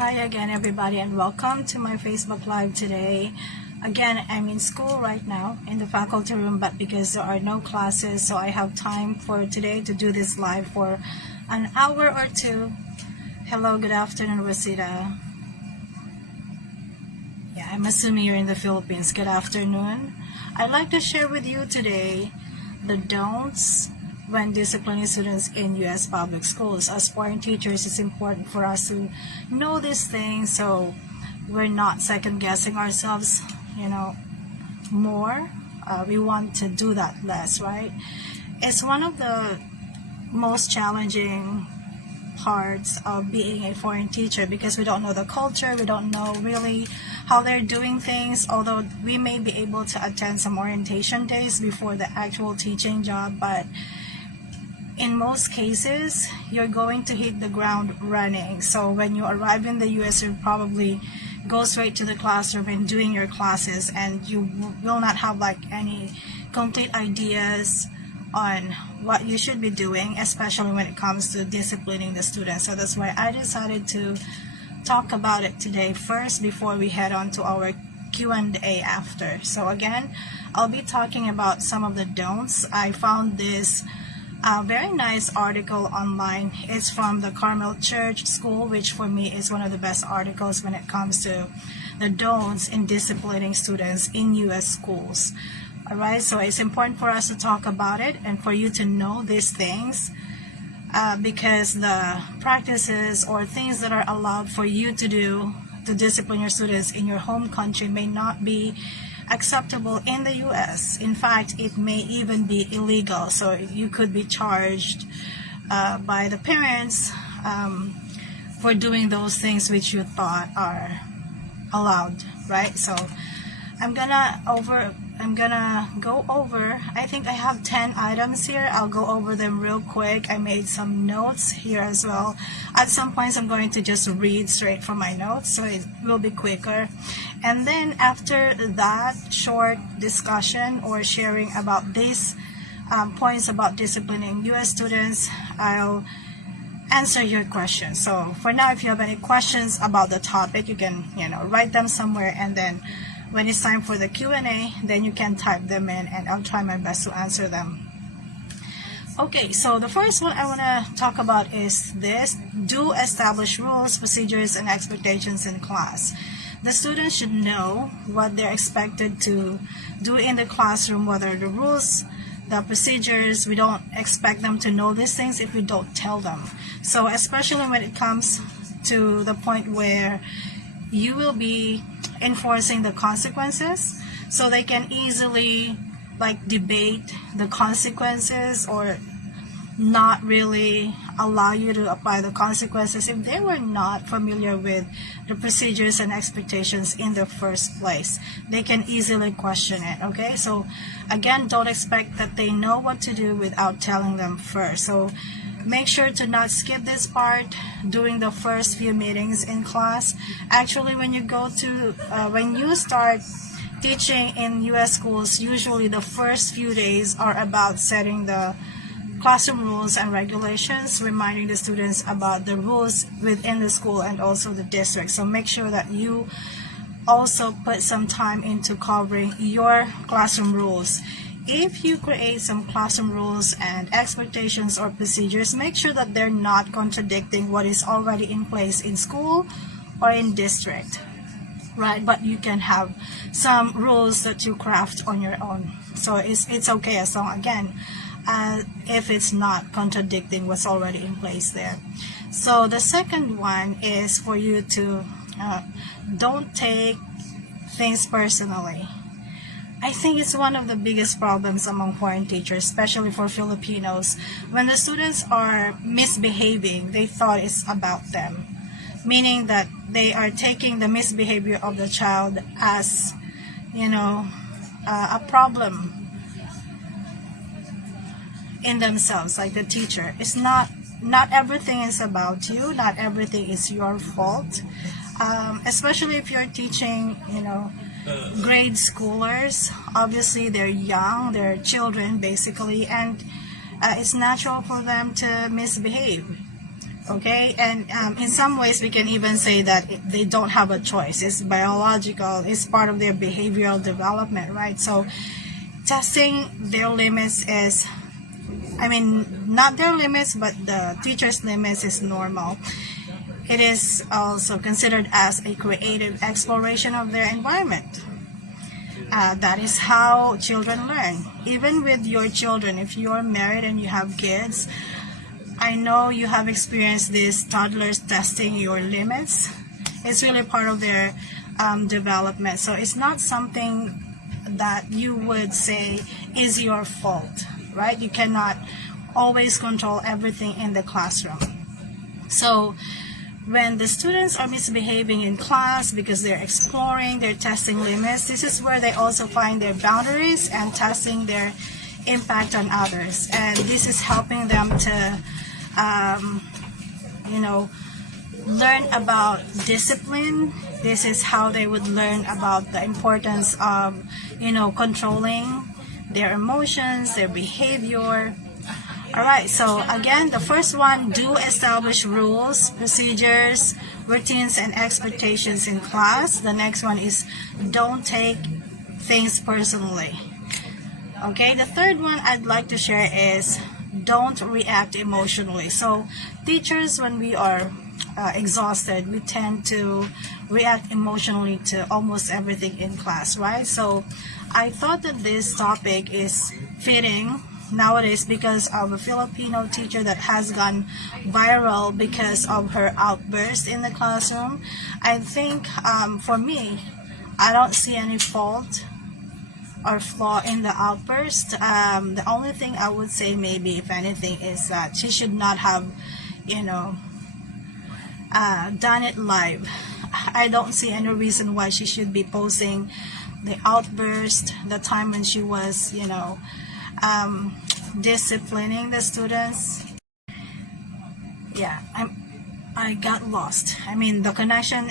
Hi again everybody and welcome to my Facebook Live today. Again, I'm in school right now in the faculty room, but because there are no classes, so I have time for today to do this live for an hour or two. Hello, good afternoon, Rosita. Yeah, I'm assuming you're in the Philippines. Good afternoon. I'd like to share with you today the don'ts when disciplining students in U.S. public schools. As foreign teachers, it's important for us to know these things so we're not second-guessing ourselves, more. We want to do that less, right? It's one of the most challenging parts of being a foreign teacher because we don't know the culture, we don't know really how they're doing things, although we may be able to attend some orientation days before the actual teaching job, but in most cases, you're going to hit the ground running. So when you arrive in the US, you'll probably go straight to the classroom and doing your classes, and you will not have any complete ideas on what you should be doing, especially when it comes to disciplining the students. So that's why I decided to talk about it today first before we head on to our Q&A after. So again, I'll be talking about some of the don'ts. I found this very nice article online. It's from the Carmel Church School, which for me is one of the best articles when it comes to the don'ts in disciplining students in U.S. schools. Alright, so it's important for us to talk about it and for you to know these things because the practices or things that are allowed for you to do to discipline your students in your home country may not be acceptable in the US. In fact, it may even be illegal. So you could be charged by the parents for doing those things which you thought are allowed, right? So I'm gonna go over, I think I have 10 items here. I'll go over them real quick. I made some notes here as well. At some points I'm going to just read straight from my notes, so it will be quicker. And then after that short discussion or sharing about these points about disciplining U.S. students, I'll answer your questions. So for now, if you have any questions about the topic, you can write them somewhere, and then when it's time for the Q&A, then you can type them in and I'll try my best to answer them. Okay, so the first one I want to talk about is this: do establish rules, procedures, and expectations in class. The students should know what they're expected to do in the classroom, whether the rules, the procedures. We don't expect them to know these things if we don't tell them. So especially when it comes to the point where you will be enforcing the consequences, so they can easily debate the consequences or not really allow you to apply the consequences if they were not familiar with the procedures and expectations in the first place. They can easily question it. Okay, so again, don't expect that they know what to do without telling them first. So make sure to not skip this part during the first few meetings in class. Actually, when you start teaching in U.S. schools, usually the first few days are about setting the classroom rules and regulations, reminding the students about the rules within the school and also the district. So make sure that you also put some time into covering your classroom rules. If you create some classroom rules and expectations or procedures, make sure that they're not contradicting what is already in place in school or in district, right? But you can have some rules that you craft on your own. So it's okay as long, again, if it's not contradicting what's already in place there. So the second one is for you to don't take things personally. I think it's one of the biggest problems among foreign teachers, especially for Filipinos. When the students are misbehaving, they thought it's about them, meaning that they are taking the misbehavior of the child as, a problem in themselves, like the teacher. It's not everything is about you, not everything is your fault, especially if you're teaching, grade schoolers. Obviously they're young, they're children basically, and it's natural for them to misbehave. Okay, and in some ways we can even say that they don't have a choice. It's biological, it's part of their behavioral development, right? So testing their limits is, I mean, not their limits, but the teacher's limits is normal. It is also considered as a creative exploration of their environment. That is how children learn. Even with your children, if you are married and you have kids, I know you have experienced this toddlers testing your limits. It's really part of their development. So it's not something that you would say is your fault, right? You cannot always control everything in the classroom. So when the students are misbehaving in class because they're exploring, they're testing limits, this is where they also find their boundaries and testing their impact on others. And this is helping them to learn about discipline. This is how they would learn about the importance of, controlling their emotions, their behavior. All right, so again, the first one, do establish rules, procedures, routines, and expectations in class. The next one is don't take things personally. Okay, the third one I'd like to share is don't react emotionally. So teachers, when we are exhausted, we tend to react emotionally to almost everything in class, right? So I thought that this topic is fitting nowadays because of a Filipino teacher that has gone viral because of her outburst in the classroom. I think for me, I don't see any fault or flaw in the outburst. The only thing I would say, maybe if anything, is that she should not have done it live. I don't see any reason why she should be posting the outburst, the time when she was disciplining the students. Yeah, I got lost. I mean, the connection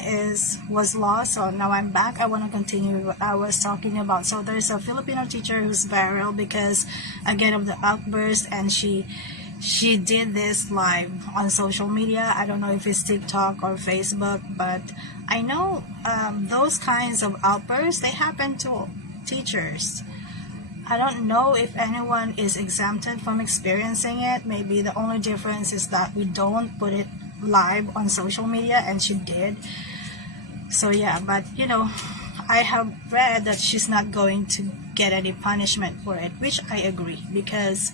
was lost, so now I'm back. I want to continue what I was talking about. So there's a Filipino teacher who's viral because, again, of the outburst, and she did this live on social media. I don't know if it's TikTok or Facebook, but I know those kinds of outbursts, they happen to teachers. I don't know if anyone is exempted from experiencing it. Maybe the only difference is that we don't put it live on social media, and she did. So yeah, but I have read that she's not going to get any punishment for it, which I agree, because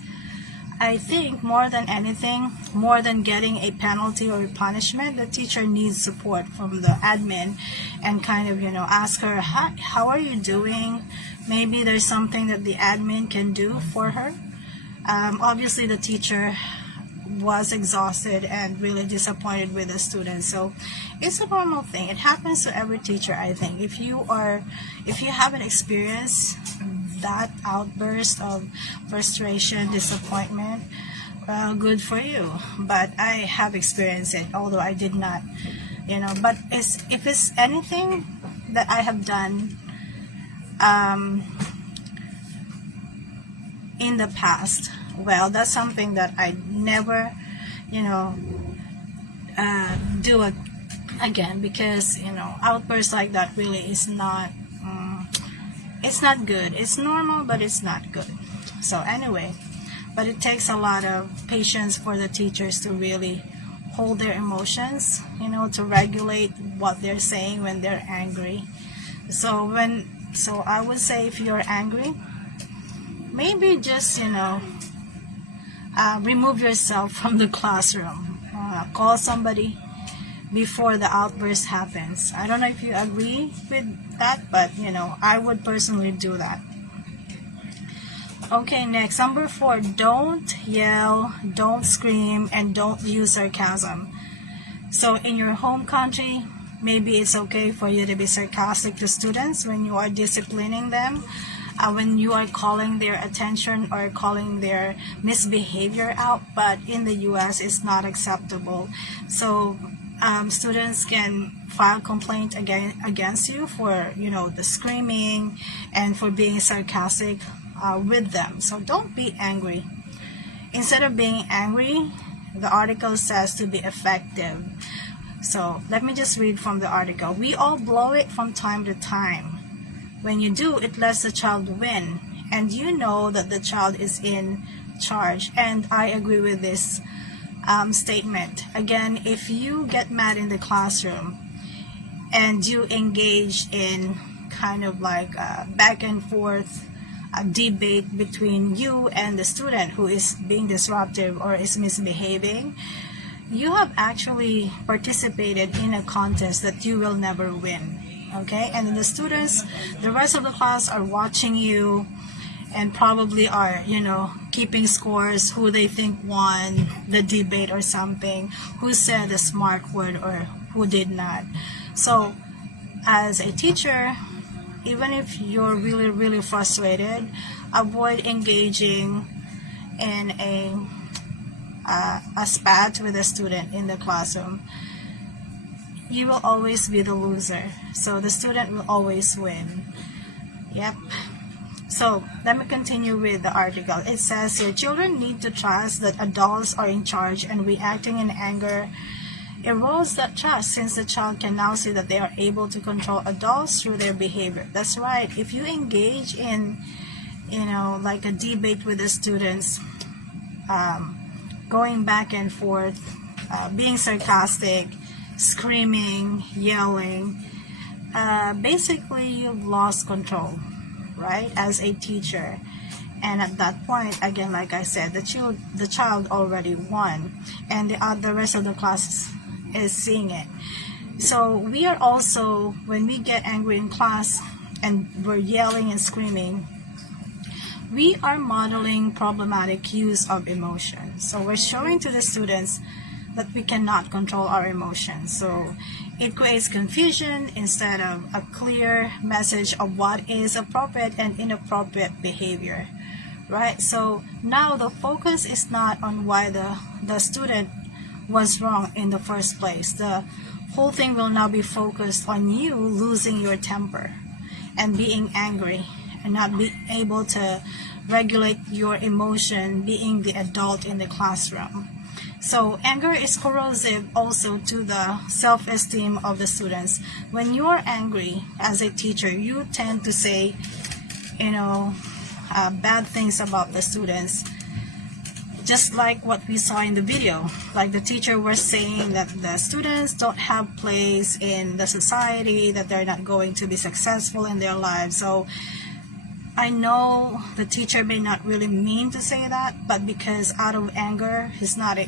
I think more than anything, more than getting a penalty or a punishment, the teacher needs support from the admin and kind of ask her, how are you doing? Maybe there's something that the admin can do for her. Obviously the teacher was exhausted and really disappointed with the students, so it's a normal thing. It happens to every teacher, I think. If you haven't experienced that outburst of frustration, disappointment, well, good for you. But I have experienced it, although I did not, but if it's anything that I have done in the past, well, that's something that I never do again, because outbursts like that really is not it's not good. It's normal, but it's not good. So anyway, but it takes a lot of patience for the teachers to really hold their emotions, to regulate what they're saying when they're angry. So I would say, if you're angry, maybe just remove yourself from the classroom. Call somebody before the outburst happens. I don't know if you agree with that, but I would personally do that. Okay, next, number 4, don't yell, don't scream, and don't use sarcasm. So in your home country, maybe it's okay for you to be sarcastic to students when you are disciplining them, when you are calling their attention or calling their misbehavior out, but in the US it's not acceptable. So students can file complaint against you for the screaming and for being sarcastic with them. So don't be angry. Instead of being angry, The article says to be effective. So let me just read from the article. We all blow it from time to time. When you do, it lets the child win, and you know that the child is in charge. And I agree with this statement. Again, if you get mad in the classroom and you engage in kind of like a back and forth debate between you and the student who is being disruptive or is misbehaving, you have actually participated in a contest that you will never win. Okay, and the students, the rest of the class are watching you and probably are, keeping scores, who they think won the debate or something, who said the smart word or who did not. So as a teacher, even if you're really, really frustrated, avoid engaging in a spat with a student in the classroom. You will always be the loser, so the student will always win. Yep. So let me continue with the article. It says here, children need to trust that adults are in charge, and reacting in anger erodes that trust, since the child can now see that they are able to control adults through their behavior. That's right. If you engage in, like a debate with the students, going back and forth, being sarcastic, screaming, yelling, basically you've lost control, right, as a teacher. And at that point, again, like I said, the child already won, and the rest of the class is seeing it. So we are also, when we get angry in class and we're yelling and screaming, we are modeling problematic use of emotion. So we're showing to the students that we cannot control our emotions. So it creates confusion instead of a clear message of what is appropriate and inappropriate behavior, right? So now the focus is not on why the student was wrong in the first place. The whole thing will now be focused on you losing your temper and being angry and not be able to regulate your emotion, being the adult in the classroom. So anger is corrosive also to the self-esteem of the students. When you're angry as a teacher, you tend to say, bad things about the students. Just like what we saw in the video, like the teacher was saying that the students don't have place in the society, that they're not going to be successful in their lives. So I know the teacher may not really mean to say that, but because out of anger,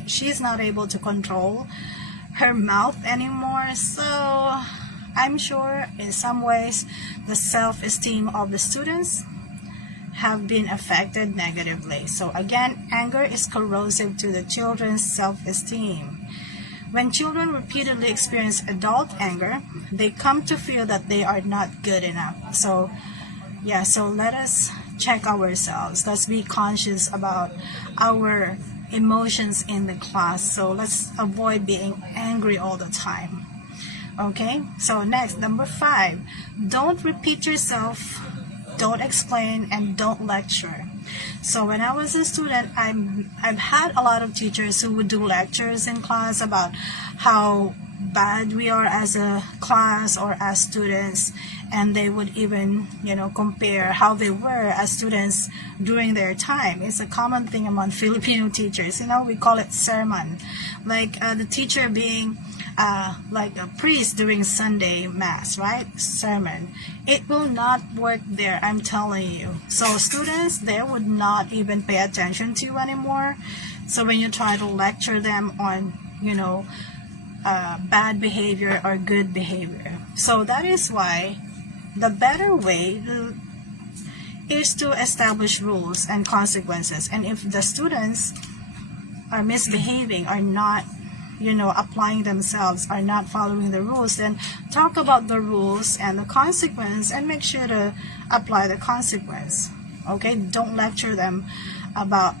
she's not able to control her mouth anymore. So I'm sure in some ways the self-esteem of the students have been affected negatively. So again, anger is corrosive to the children's self-esteem. When children repeatedly experience adult anger, they come to feel that they are not good enough. So let us check ourselves. Let's be conscious about our emotions in the class. So let's avoid being angry all the time. Okay, so next, number 5, don't repeat yourself, don't explain, and don't lecture. So when I was a student, I've had a lot of teachers who would do lectures in class about how bad we are as a class or as students, and they would even compare how they were as students during their time. It's a common thing among Filipino teachers. We call it sermon, like the teacher being like a priest during Sunday mass, right? Sermon. It will not work there, I'm telling you. So students, they would not even pay attention to you anymore. So when you try to lecture them on bad behavior or good behavior, so that is why the better way is to establish rules and consequences. And if the students are misbehaving, are not applying themselves, are not following the rules, then talk about the rules and the consequence and make sure to apply the consequence. Okay, don't lecture them about,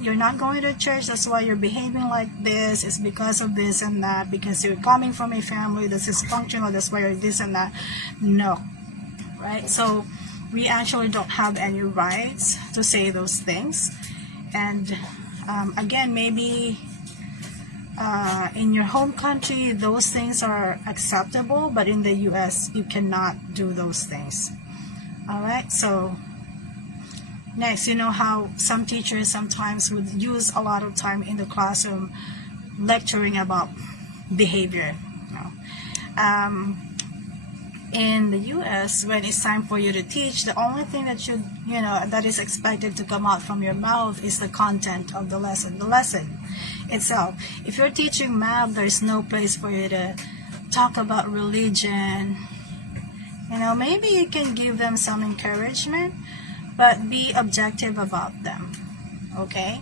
you're not going to church, that's why you're behaving like this, it's because of this and that, because you're coming from a family that's dysfunctional, that's why you're this and that. No, right? So we actually don't have any rights to say those things. And again, maybe in your home country, those things are acceptable, but in the US, you cannot do those things. All right, so next, you know how some teachers sometimes would use a lot of time in the classroom lecturing about behavior. In the US, when it's time for you to teach, the only thing that that is expected to come out from your mouth is the content of the lesson itself. If you're teaching math, there's no place for you to talk about religion. Maybe you can give them some encouragement, but be objective about them. Okay?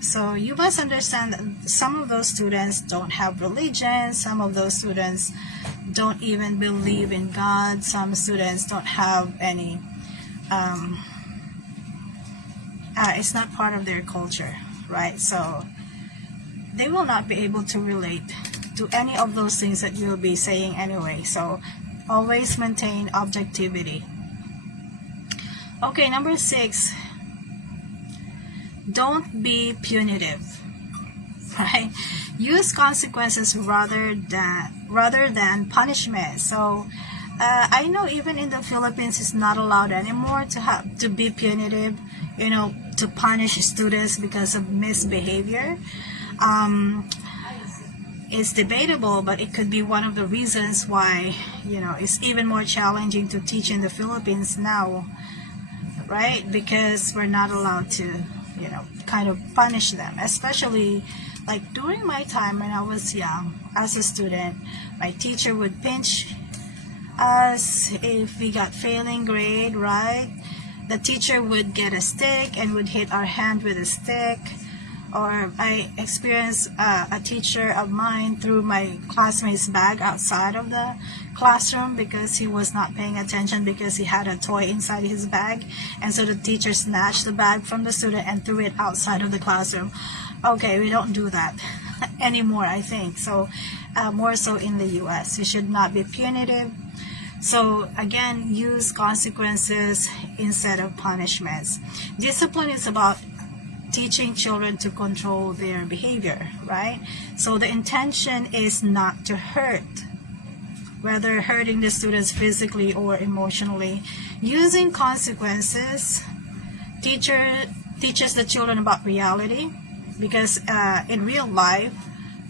So you must understand that some of those students don't have religion, some of those students don't even believe in God, some students don't have any, it's not part of their culture, right? So they will not be able to relate to any of those things that you'll be saying anyway. So always maintain objectivity. Okay, number 6. Don't be punitive, right? Use consequences rather than punishment. So I know even in the Philippines, it's not allowed anymore to be punitive, to punish students because of misbehavior. It's debatable, but it could be one of the reasons why it's even more challenging to teach in the Philippines now, right? Because we're not allowed to kind of punish them, especially like during my time when I was young as a student. My teacher would pinch us if we got failing grade, right? The teacher would get a stick and would hit our hand with a stick. Or I experienced a teacher of mine threw my classmate's bag outside of the classroom because he was not paying attention because he had a toy inside his bag, and so the teacher snatched the bag from the student and threw it outside of the classroom. Okay, we don't do that anymore, I think. So more so in the US, you should not be punitive. So again, use consequences instead of punishments. Discipline is about teaching children to control their behavior, right? So the intention is not to hurt, whether hurting the students physically or emotionally. Using consequences teaches the children about reality, because in real life,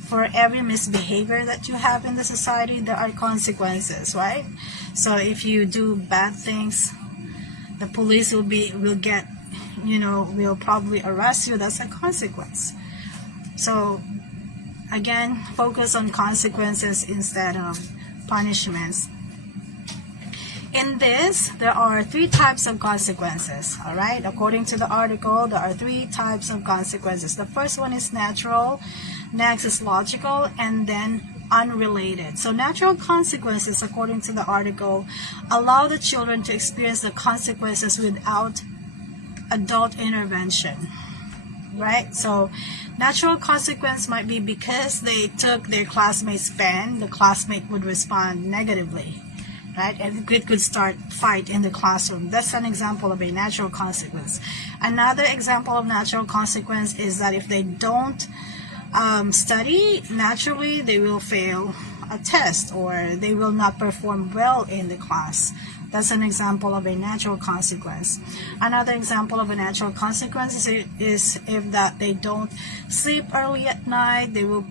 for every misbehavior that you have in the society, there are consequences, right? So if you do bad things, the police will probably arrest you. That's a consequence. So again, focus on consequences instead of punishments. In this, there are 3 types of consequences. All right, according to the article, there are 3 types of consequences. The first one is natural, next is logical, and then unrelated. So natural consequences, according to the article, allow the children to experience the consequences without adult intervention, right? So natural consequence might be because they took their classmate's pen, the classmate would respond negatively, right? And it could start fight in the classroom. That's an example of a natural consequence. Another example of natural consequence is that if they don't study, naturally they will fail a test or they will not perform well in the class. That's an example of a natural consequence. Another example of a natural consequence is if that they don't sleep early at night, they will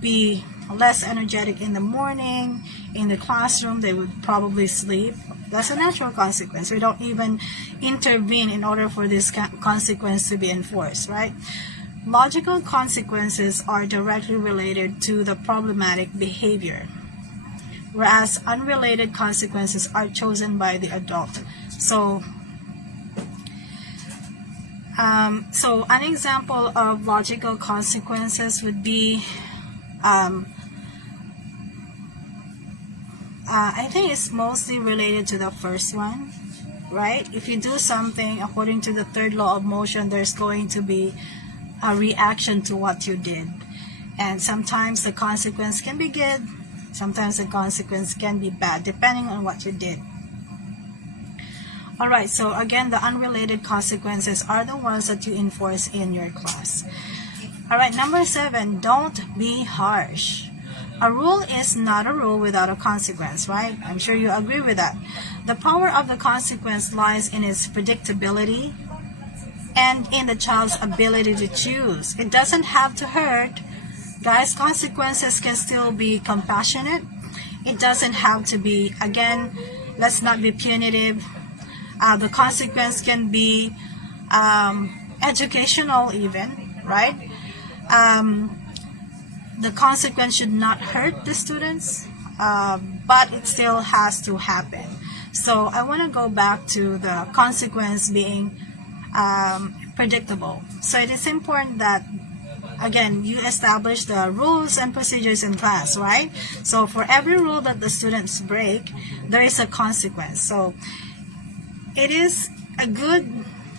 be less energetic in the morning. In the classroom, they would probably sleep. That's a natural consequence. We don't even intervene in order for this consequence to be enforced, right? Logical consequences are directly related to the problematic behavior, whereas unrelated consequences are chosen by the adult. So an example of logical consequences would be, I think it's mostly related to the first one, right? If you do something according to the 3rd law of motion, there's going to be a reaction to what you did. And sometimes the consequence can be good, sometimes the consequence can be bad, depending on what you did. Alright, so again, the unrelated consequences are the ones that you enforce in your class. All right, number 7, don't be harsh. A rule is not a rule without a consequence, right? I'm sure you agree with that. The power of the consequence lies in its predictability and in the child's ability to choose. It doesn't have to hurt. Guys, consequences can still be compassionate. It doesn't have to be, again, let's not be punitive. The consequence can be educational even, right? The consequence should not hurt the students, but it still has to happen. So I want to go back to the consequence being predictable. So it is important that, again, you establish the rules and procedures in class, right? So for every rule that the students break, there is a consequence. So it is a good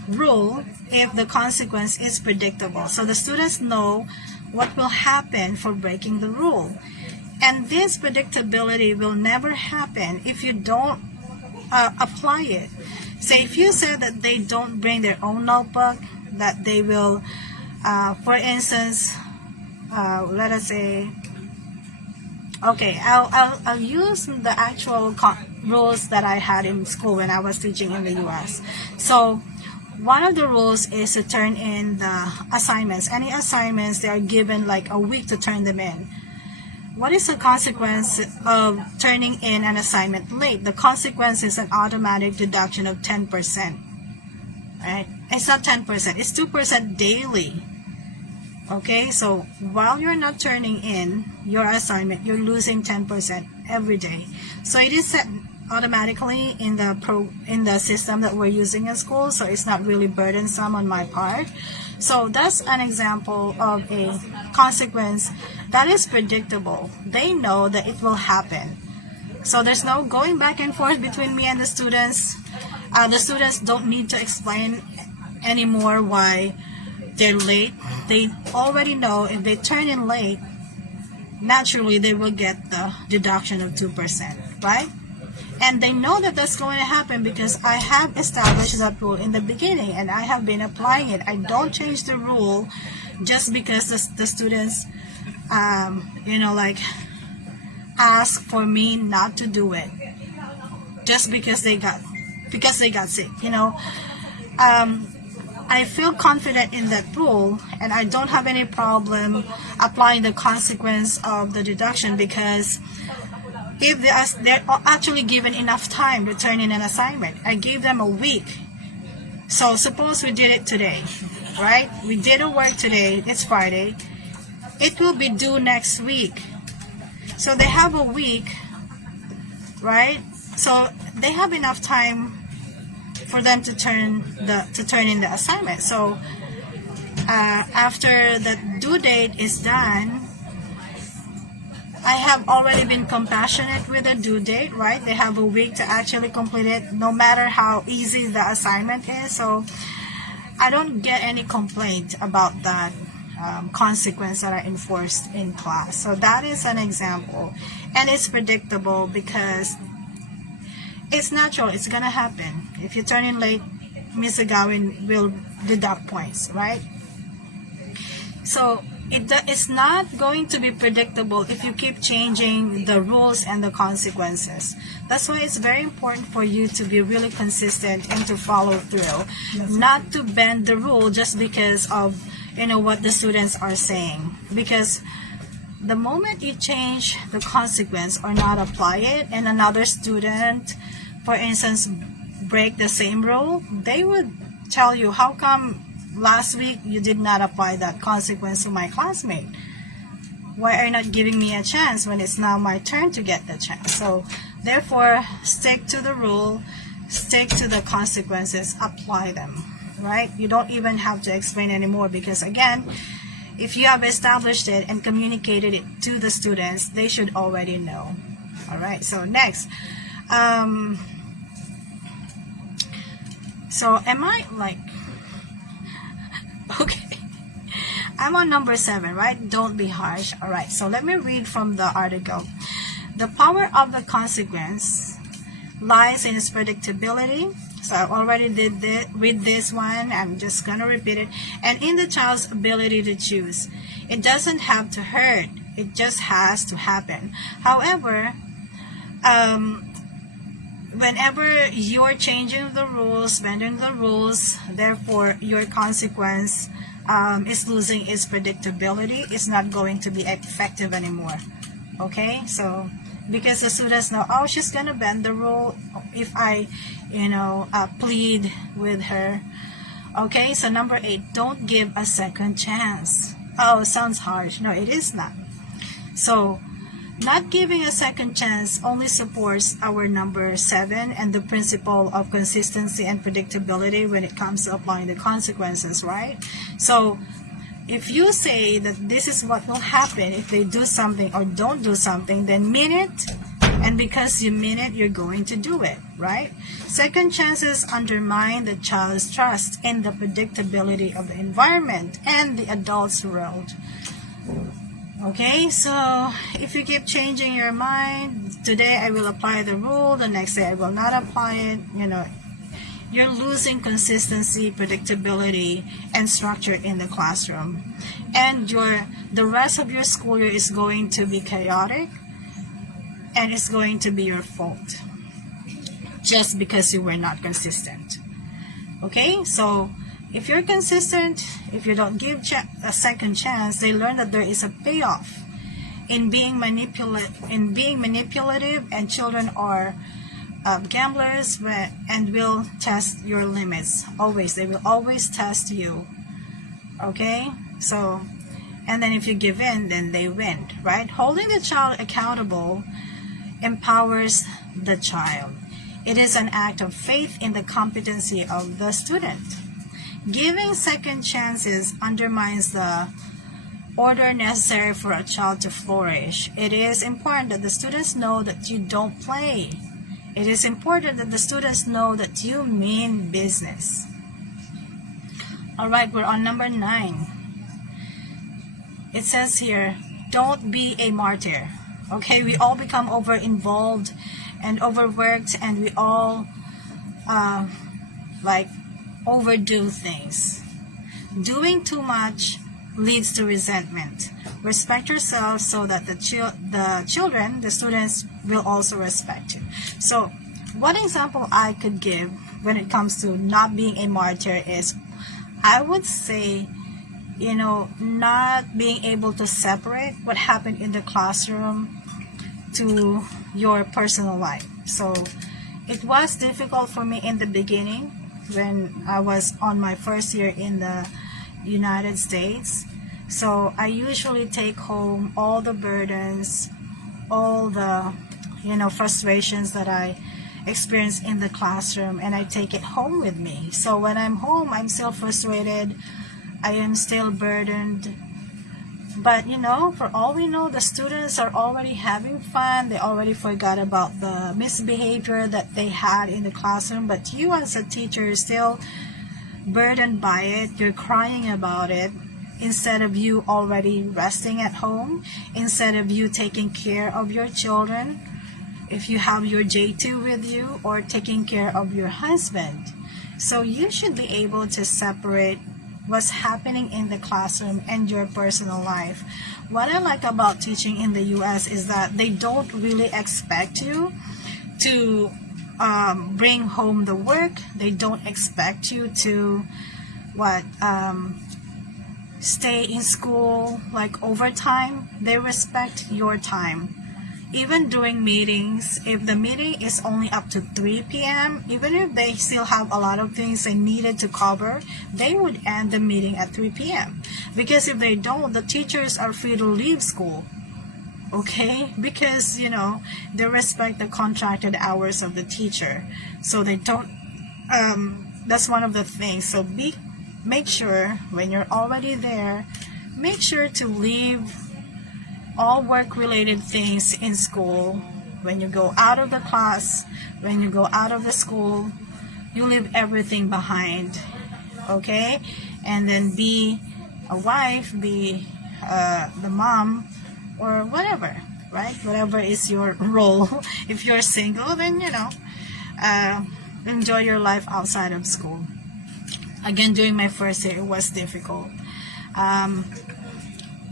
rule if the consequence is predictable. So the students know what will happen for breaking the rule. And this predictability will never happen if you don't apply it. Say if you said that they don't bring their own notebook, that they will, for instance, let us say, okay, I'll use the actual rules that I had in school when I was teaching in the US. So one of the rules is to turn in the assignments. Any assignments, they are given like a week to turn them in. What is the consequence of turning in an assignment late? The consequence is an automatic deduction of 10%. Right? It's not 10%, it's 2% daily. Okay, so while you're not turning in your assignment, you're losing 10% every day. So it is set automatically in the system that we're using in school, so it's not really burdensome on my part. So that's an example of a consequence that is predictable. They know that it will happen. So there's no going back and forth between me and the students. The students don't need to explain anymore why they're late. They already know if they turn in late, naturally they will get the deduction of 2%, right? And they know that that's going to happen because I have established that rule in the beginning and I have been applying it. I don't change the rule just because the students, like ask for me not to do it, just because they got sick. I feel confident in that rule, and I don't have any problem applying the consequence of the deduction because if they're actually given enough time to turn in an assignment. I gave them a week. So suppose we did it today, right? We did our work today. It's Friday. It will be due next week. So they have a week, right? So they have enough time for them to turn in the assignment. So after the due date is done, I have already been compassionate with the due date, right? They have a week to actually complete it, no matter how easy the assignment is. So I don't get any complaint about that consequence that I enforced in class. So that is an example. And it's predictable because it's natural. It's going to happen. If you turn in late, Ms. Agawin will deduct points, right? So it's not going to be predictable if you keep changing the rules and the consequences. That's why it's very important for you to be really consistent and to follow through, not to bend the rule just because of what the students are saying. Because the moment you change the consequence or not apply it, and another student, for instance, break the same rule, they would tell you, how come last week you did not apply that consequence to my classmate? Why are you not giving me a chance when it's now my turn to get the chance? So therefore, stick to the rule, stick to the consequences, apply them, right? You don't even have to explain anymore because, again, if you have established it and communicated it to the students, they should already know. All right, so next. So am I like... Okay, I'm on number 7, right? Don't be harsh. All right, so let me read from the article. The power of the consequence lies in its predictability So I already read this one. I'm just gonna repeat it. And in the child's ability to choose, it doesn't have to hurt. It just has to happen. However, whenever you're changing the rules, bending the rules, therefore your consequence is losing its predictability. It's not going to be effective anymore. Okay, so because the students know, oh, she's gonna bend the rule if I, plead with her. Okay, so number 8, don't give a second chance. Oh, sounds harsh. No, it is not. So not giving a second chance only supports our number 7 and the principle of consistency and predictability when it comes to applying the consequences, right? So if you say that this is what will happen if they do something or don't do something, then mean it. And because you mean it, you're going to do it, right? Second chances undermine the child's trust in the predictability of the environment and the adult's world. Okay, so if you keep changing your mind, today I will apply the rule, the next day I will not apply it, you're losing consistency, predictability, and structure in the classroom. And the rest of your school year is going to be chaotic, and it's going to be your fault just because you were not consistent. Okay, so if you're consistent, if you don't give a second chance, they learn that there is a payoff in being manipulative, and children are gamblers and will test your limits. Always, they will always test you. Okay, so, and then if you give in, then they win, right? Holding the child accountable empowers the child. It is an act of faith in the competency of the student. Giving second chances undermines the order necessary for a child to flourish. It is important that the students know that you don't play. It is important that the students know that you mean business. Alright, we're on number 9. It says here, don't be a martyr. Okay, we all become over-involved and overworked, and we all overdo things. Doing too much leads to resentment. Respect yourself so that the children, the students, will also respect you. So one example I could give when it comes to not being a martyr is, I would say, not being able to separate what happened in the classroom to your personal life. So it was difficult for me in the beginning when I was on my first year in the United States. So I usually take home all the burdens, all the frustrations that I experienced in the classroom, and I take it home with me. So when I'm home, I'm still frustrated, I am still burdened. But for all we know, the students are already having fun. They already forgot about the misbehavior that they had in the classroom. But you as a teacher are still burdened by it. You're crying about it instead of you already resting at home, instead of you taking care of your children, if you have your J2 with you, or taking care of your husband. So you should be able to separate what's happening in the classroom and your personal life. What I like about teaching in the US is that they don't really expect you to bring home the work. They don't expect you to stay in school like overtime. They respect your time. Even during meetings, if the meeting is only up to 3 p.m., even if they still have a lot of things they needed to cover, they would end the meeting at 3 p.m. Because if they don't, the teachers are free to leave school. Okay? Because, they respect the contracted hours of the teacher. So they don't, that's one of the things. So make sure when you're already there, make sure to leave all work-related things in school. When you go out of the class, when you go out of the school, you leave everything behind. Okay? And then be a wife, be the mom, or whatever, right? Whatever is your role. If you're single, then enjoy your life outside of school. Again, during my first year, it was difficult.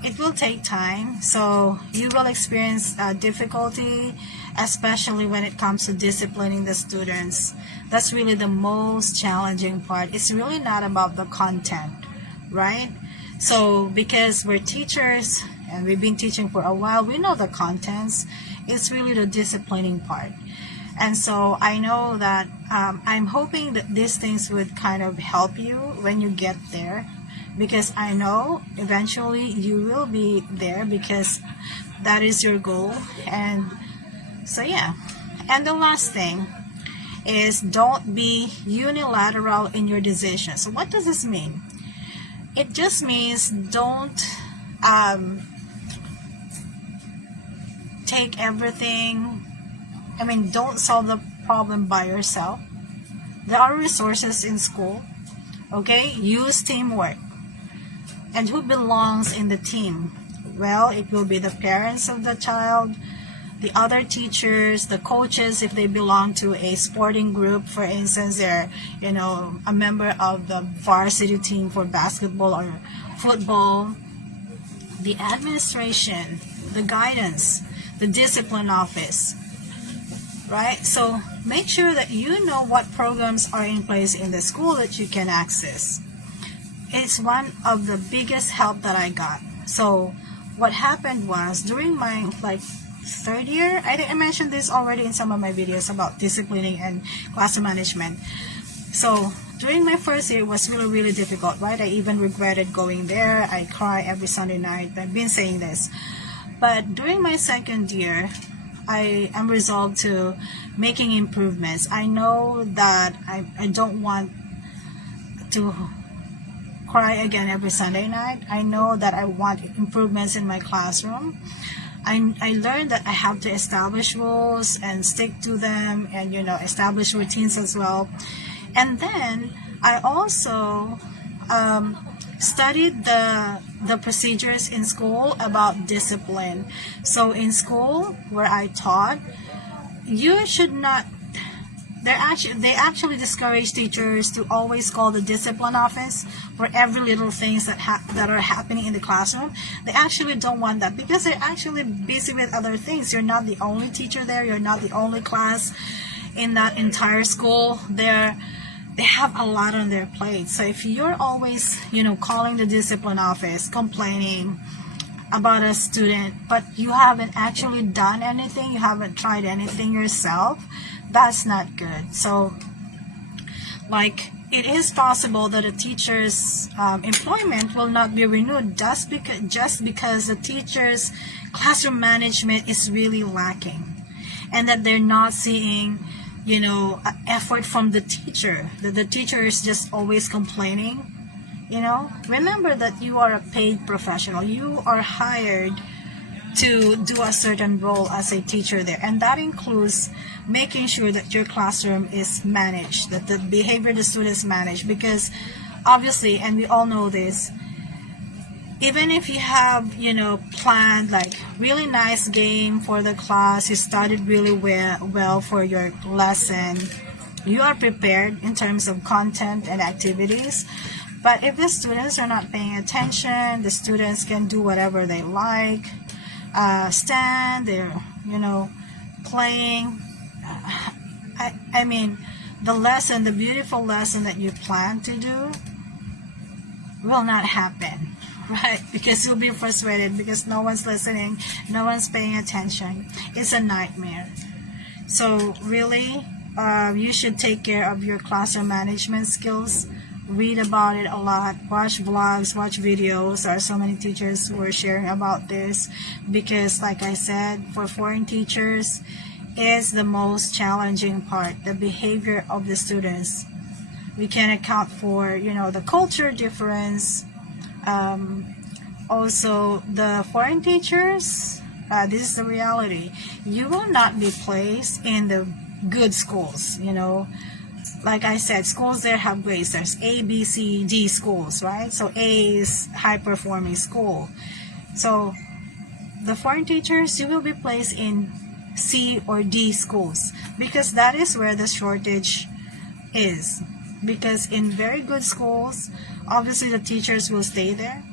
It will take time, so you will experience difficulty, especially when it comes to disciplining the students. That's really the most challenging part. It's really not about the content, right? So because we're teachers and we've been teaching for a while, we know the contents. It's really the disciplining part. And so I know that I'm hoping that these things would kind of help you when you get there, because I know eventually you will be there, because that is your goal. And so yeah. And the last thing is, don't be unilateral in your decisions. So what does this mean? It just means don't take everything. Don't solve the problem by yourself. There are resources in school. Okay, use teamwork. And who belongs in the team? Well, it will be the parents of the child, the other teachers, the coaches, if they belong to a sporting group. For instance, they're a member of the varsity team for basketball or football. The administration, the guidance, the discipline office, right? So make sure that you know what programs are in place in the school that you can access. It's one of the biggest help that I got. So what happened was, during my third year, I think I mentioned this already in some of my videos about disciplining and classroom management. So during my first year, it was really difficult, right? I even regretted going there. I cry every Sunday night. I've been saying this. But during my second year, I am resolved to making improvements. I know that I don't want to cry again every Sunday night. I know that I want improvements in my classroom. I learned that I have to establish rules and stick to them, and establish routines as well. And then I also studied the procedures in school about discipline. So in school where I taught, you should not, they actually discourage teachers to always call the discipline office for every little things that are happening in the classroom. They actually don't want that, because they're actually busy with other things. You're not the only teacher there. You're not the only class in that entire school. They have a lot on their plate. So if you're always, calling the discipline office, complaining about a student, but you haven't actually done anything, you haven't tried anything yourself, that's not good. So, it is possible that a teacher's employment will not be renewed just because the teacher's classroom management is really lacking, and that they're not seeing effort from the teacher, that the teacher is just always complaining. Remember that you are a paid professional. You are hired to do a certain role as a teacher there, and that includes making sure that your classroom is managed, that the behavior of the students managed. Because obviously, and we all know this, even if you have planned really nice game for the class, you studied really well for your lesson, you are prepared in terms of content and activities. But if the students are not paying attention, the students can do whatever they like, stand, they're playing. The beautiful lesson that you plan to do will not happen, right? Because you'll be frustrated because no one's listening, no one's paying attention. It's a nightmare. So really, you should take care of your classroom management skills. Read about it a lot, watch vlogs, watch videos. There are so many teachers who are sharing about this, because like I said, for foreign teachers, is the most challenging part, the behavior of the students. We can account for the culture difference. Also, the foreign teachers, this is the reality. You will not be placed in the good schools. Like I said, schools there have grades. There's A, B, C, D schools, right? So A is high performing school. So the foreign teachers, you will be placed in C or D schools, because that is where the shortage is. Because in very good schools, obviously the teachers will stay there.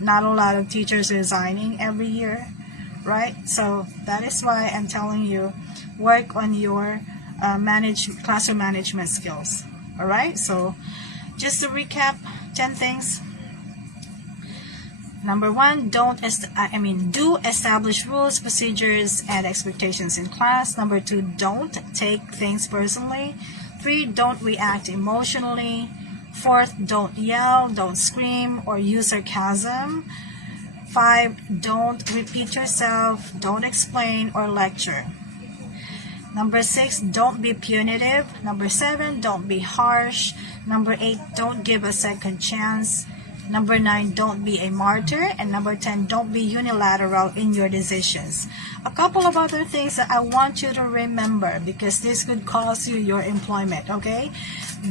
Not a lot of teachers resigning every year, right? So that is why I'm telling you, work on your classroom management skills. All right, so just to recap 10 things. Number one, do establish rules, procedures, and expectations in class. Number two, don't take things personally. 3, don't react emotionally. 4th, don't yell, don't scream, or use sarcasm. 5, don't repeat yourself, don't explain or lecture. Number 6, don't be punitive. Number 7, don't be harsh. Number 8, don't give a second chance. Number 9, don't be a martyr. And number 10, don't be unilateral in your decisions. A couple of other things that I want you to remember, because this could cost you your employment, okay?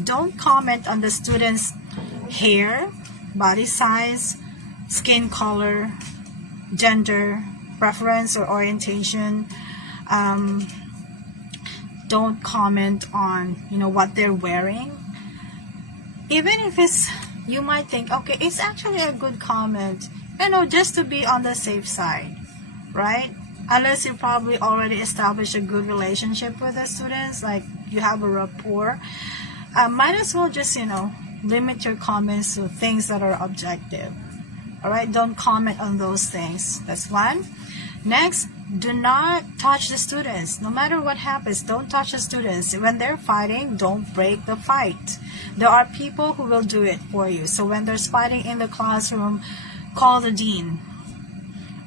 Don't comment on the student's hair, body size, skin color, gender, preference or orientation. Don't comment on, what they're wearing. Even if you might think, okay, it's actually a good comment, just to be on the safe side, right? Unless you probably already established a good relationship with the students, like you have a rapport, might as well just, limit your comments to things that are objective. All right, don't comment on those things. That's one. Next, do not touch the students. No matter what happens, don't touch the students. When they're fighting, don't break the fight. There are people who will do it for you. So when there's fighting in the classroom, call the dean.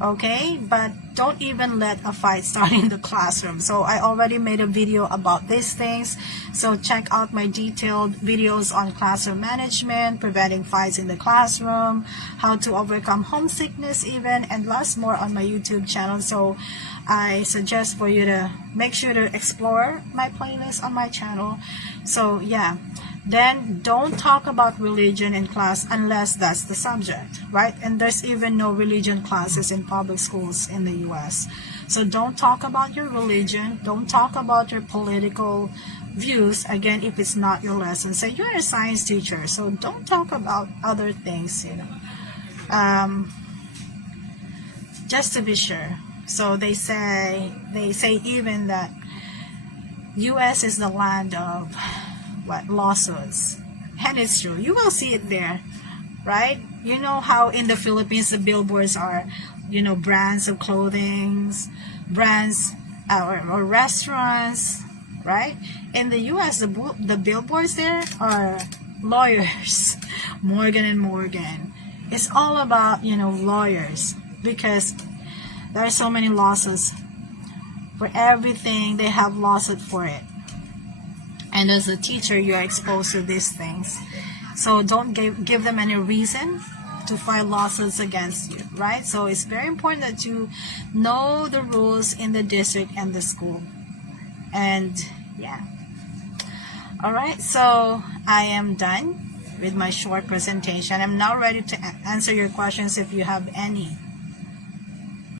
Okay, but don't even let a fight start in the classroom. So I already made a video about these things. So check out my detailed videos on classroom management, preventing fights in the classroom, how to overcome homesickness even, and lots more on my YouTube channel. So I suggest for you to make sure to explore my playlist on my channel. So yeah. Then don't talk about religion in class unless that's the subject, right? And there's even no religion classes in public schools in the US. So don't talk about your religion. Don't talk about your political views, again, if it's not your lesson. Say you're a science teacher, so don't talk about other things, just to be sure. So they say even that US is the land of lawsuits, and it's true. You will see it there, right? You know how in the Philippines the billboards are, brands of clothing, brands or restaurants, right? In the US, the billboards there are lawyers, Morgan and Morgan. It's all about lawyers, because there are so many lawsuits for everything. They have lawsuit for it. And as a teacher, you're exposed to these things. So don't give them any reason to file lawsuits against you, right? So it's very important that you know the rules in the district and the school. And yeah. All right, so I am done with my short presentation. I'm now ready to answer your questions if you have any.